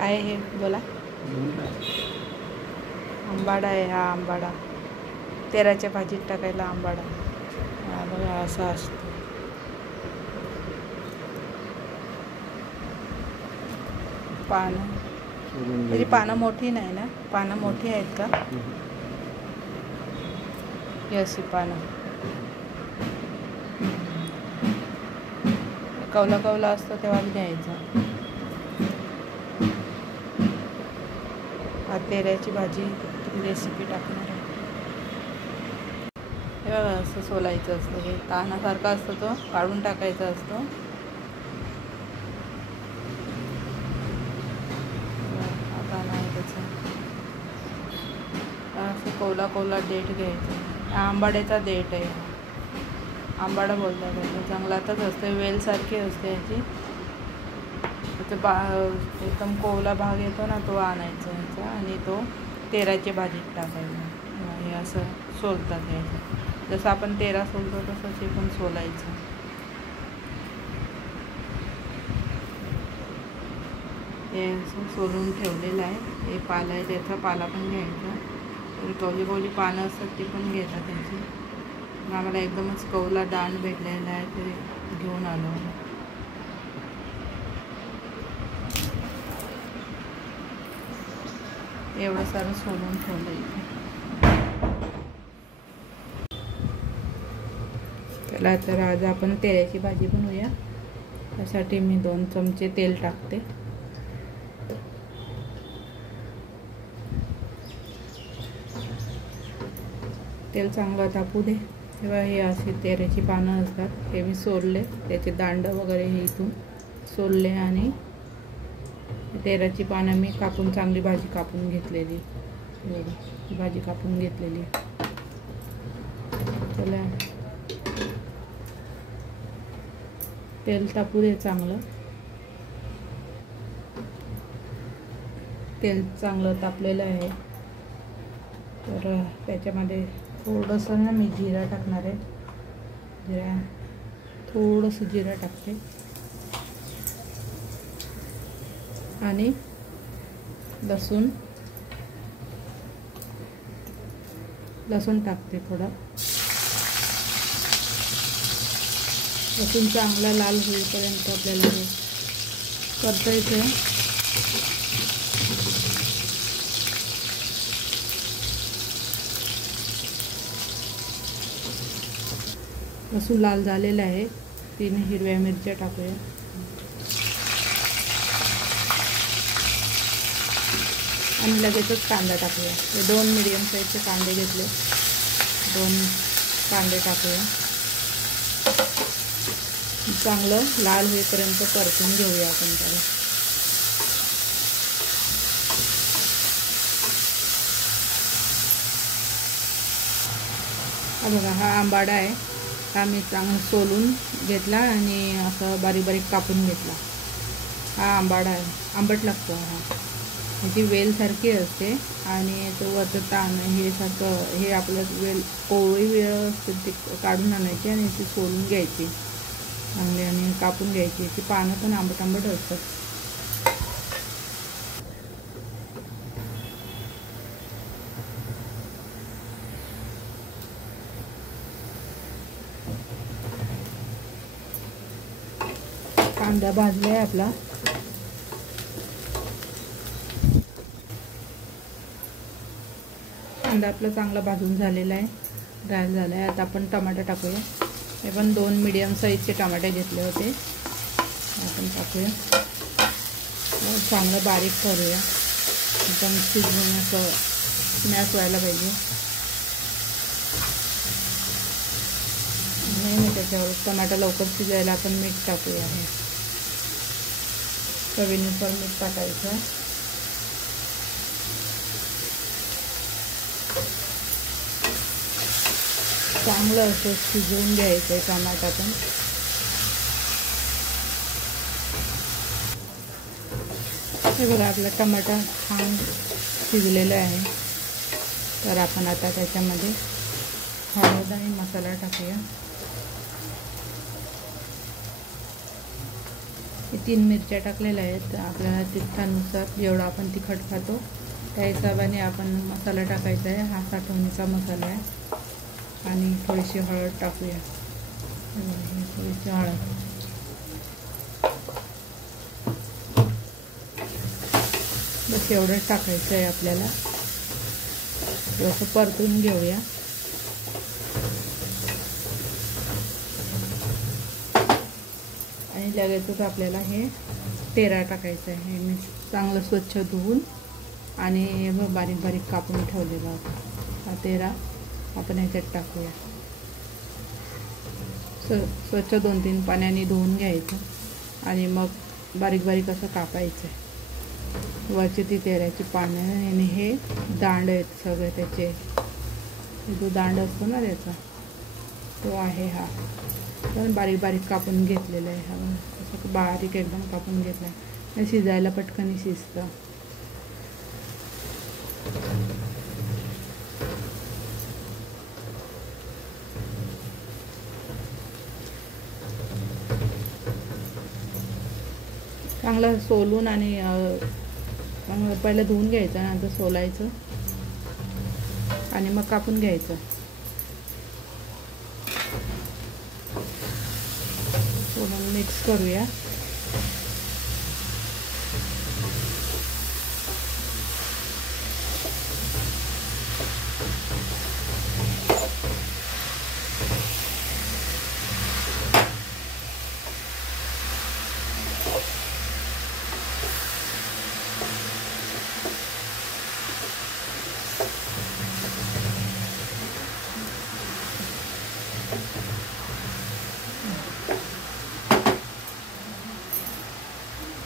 काय हे बोला. आंबाडा आहे हा. आंबाडा तेराच्या भाजीत टाकायला आंबाडा. हा बघा असा असतो. पानं म्हणजे पानं मोठी नाही ना. पानं मोठी आहेत का. ही अशी पानं कवला कवला असतो तेव्हा घ्यायचा. हा तेऱ्याची भाजी रेसिपी टाकणार आहे. हे बघा असं सोलायचं असतं. हे तानासारखा असतो तो काढून टाकायचा असतो. आता नाही त्याचं असं कोवला कोवला देठ घ्यायचा. आंबाड्याचा देठ आहे. आंबाडा बोलतात त्याला. जंगलातच असते. वेलसारखी असते याची. त्याचं एकदम कोवला भाग येतो ना तो आणायचा याचा आणि तो तेराच्या भाजीत टाकायचा. हे असं सोलतात याचं. जसं आपण तेरा सोलतो तसंच हे पण सोलायचं. हे असं सोलून ठेवलेलं आहे. हे पाला आहे त्याचा पाला पण घ्यायचा. तर कवली कवली पानं असतात ती पण घेतात त्याची. आम्हाला एकदमच कवला दांड भेटलेला आहे ते घेऊन आलो. एवढं सारं सोलून ठेवलं इथे. चला तर आज आपण तेऱ्याची भाजी बनवूया. त्यासाठी मी 2 चमचे तेल टाकते. तेल चांगलं तापू दे. तेव्हा हे अशी तेऱ्याची पानं असतात हे मी सोलले. त्याचे दांड वगैरे हे इथून सोलले आणि तेराची पानं मी कापून चांगली भाजी कापून घेतलेली. भाजी कापून घेतलेली. चला तेल तापू दे चांगलं. तेल चांगलं तापलेलं आहे. तर त्याच्यामध्ये थोडंसं ना मी जिरा टाकणार आहे. थोडंसं जिरा टाकते आणि लसूण टाकते थोडा. लसूण चांगला लाल होईपर्यंत आपल्याला हे परतायचं. लसूण लाल झालेला आहे. 3 हिरव्या मिरच्या टाकूया. आणि लगेचच कांदा टाकूया. हे 2 मीडियम साईजचे कांदे घेतले. 2 कांदे टाकूया. चांगलं लाल होईपर्यंत परतून घेऊया आपण त्याला. हा बघा हा आंबाडा आहे. हा मी चांगलं सोलून घेतला आणि असं बारीक बारीक कापून घेतला. हा आंबाडा आहे. आंबट लागतो हा. ह्याची वेलसारखी असते आणि तो वरचं ताण हे सारखं हे आपलं वेल कोवळी वेळ असते ती काढून आणायची आणि ती सोलून घ्यायची चांगली आणि कापून घ्यायची. ती पानं पण आंबट आंबट असतात. कांदा भाजला आहे आपला. कांदा आपला चांगला भाजून झालेला आहे. ड्राय झाला आहे. आता आपण टमाटर टाकूया. हे पण 2 मीडियम साईजचे टमाटे घेतले होते. आपण टाकूया. चांगलं बारीक करूया. एकदम शिजवून असं स्मॅश व्हायला पाहिजे. नाही त्याच्यावर टमाटा लवकर शिजायला आपण मीठ टाकूया. चवीनुसार मीठ टाकायचं. चांगलं असं शिजवून घ्यायचं आहे टमाटा पण. हे बघा आपला टमाटा छान शिजलेला आहे. तर आपण आता त्याच्यामध्ये हळद आणि मसाला टाकूया. 3 मिरच्या टाकलेल्या आहेत. आपल्याला तिखटानुसार जेवढा आपण तिखट खातो त्या हिशोबाने आपण मसाला टाकायचा आहे. हा साठवणीचा मसाला आहे. आणि थोडीशी हळद टाकूया. थोडीशी हळद, बस एवढंच टाकायचं आहे आपल्याला. थोडंसं परतून घेऊया. आणि लगेचच आपल्याला हे तेरा टाकायचं आहे. मी चांगलं स्वच्छ धुवून आणि बारीक बारीक कापून ठेवलेला होता. हा तेरा आपण ह्याच्यात टाकूया. स्वच्छ 2-3 पाण्याने धुवून घ्यायचं आणि मग बारीक बारीक असं कापायचं आहे. वरची ती तेराची पानं आणि हे दांड आहेत सगळे त्याचे. जो दांड असतो ना त्याचा तो आहे हा. पण बारीक बारीक कापून घेतलेला आहे. हा असं बारीक एकदम कापून घेतला आहे. शिजायला पटकन शिजतं. चांगलं सोलून आणि पहिलं धुवून घ्यायचं, नंतर सोलायचं आणि मग कापून घ्यायचं. सोलून मिक्स करूया.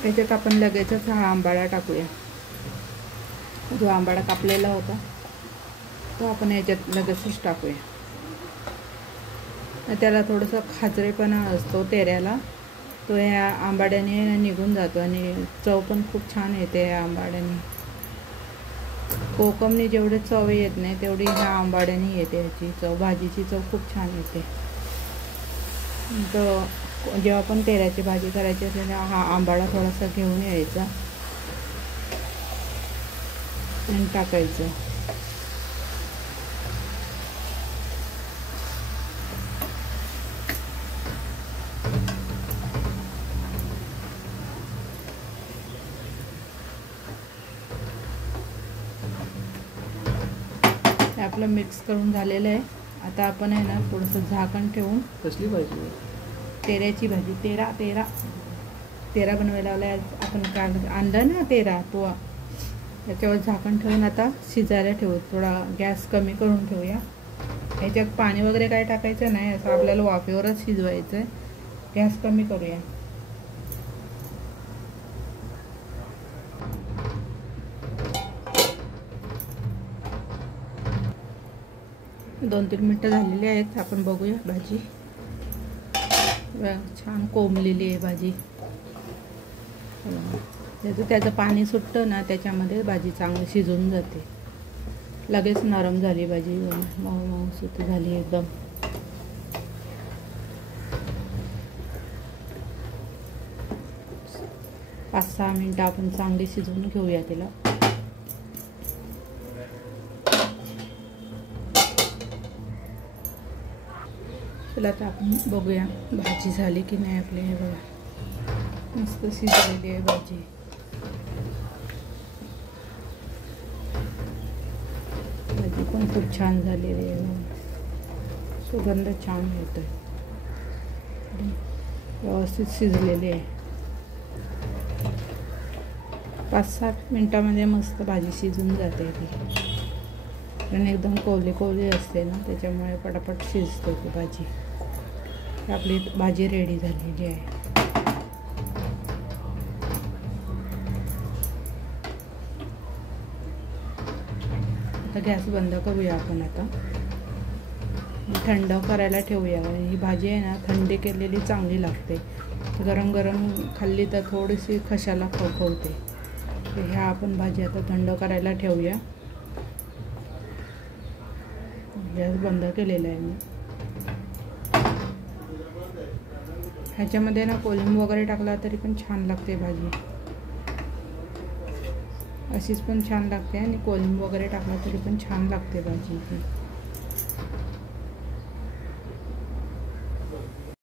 त्याच्यात आपण लगेचच हा आंबाडा टाकूया. जो आंबाडा कापलेला होता तो आपण याच्यात लगेचच टाकूया. त्याला थोडंसं खाजरेपणा असतो तेऱ्याला, तो ह्या आंबाड्याने निघून जातो आणि चव पण खूप छान येते ह्या आंबाड्याने. कोकमने जेवढे चव येत नाही तेवढी ह्या आंबाड्याने येते. ह्याची चव, भाजीची चव खूप छान येते. तर जेव्हा आपण तेऱ्याची भाजी करायची असेल तेव्हा हा आंबाडा थोडासा घेऊन यायचा आणि टाकायचं. आपलं मिक्स करून झालेलं आहे. आता आपण आहे ना थोडंसं झाकण ठेवून. कसली भाजी? तेऱ्याची भाजी. तेरा बनवायला लावलाय आपण. आणलं ना तेरा, तो त्याच्यावर झाकण ठेवून आता शिजायला ठेवू. थोडा गॅस कमी करून ठेवूया. ह्याच्यात पाणी वगैरे काय टाकायचं नाही, असं आपल्याला वाफेवरच शिजवायचं आहे. गॅस कमी करूया. दोन 3 मिनटं झालेली आहेत. आपण बघूया भाजी. छान कोंबलेली आहे भाजी. त्याचं पाणी सुटतं ना, त्याच्यामध्ये भाजी चांगली शिजून जाते. लगेच नरम झाली भाजी, मऊ मऊसूत झाली एकदम. पाच 6 मिनटं आपण चांगली शिजवून घेऊया तिला. चला आता आपण बघूया भाजी झाली की नाही आपली. हे बघा मस्त शिजलेली आहे भाजी. भाजी पण खूप छान झालेली आहे. सुगंध छान येतोय. व्यवस्थित शिजलेली आहे. 5-7 मिनटामध्ये मस्त भाजी शिजून जाते ती. कारण एकदम कोवली असते ना, त्याच्यामुळे पटापट शिजते ती भाजी. आपली भाजी रेडी झालेली आहे. आता गॅस बंद करूया आपण. आता थंड करायला ठेवूया. ही भाजी आहे ना थंडी केलेली चांगली लागते. गरम गरम खाल्ली तर थोडीशी घशाला खवखवते. ह्या आपण भाजी आता थंड करायला ठेवूया. गॅस बंद केलेला आहे मी. ह्याच्यामध्ये ना कोलंब वगैरे टाकला तरी पण छान लागते भाजी, अशीच पण छान लागते आणि कोलंब वगैरे टाकला तरी पण छान लागते भाजी.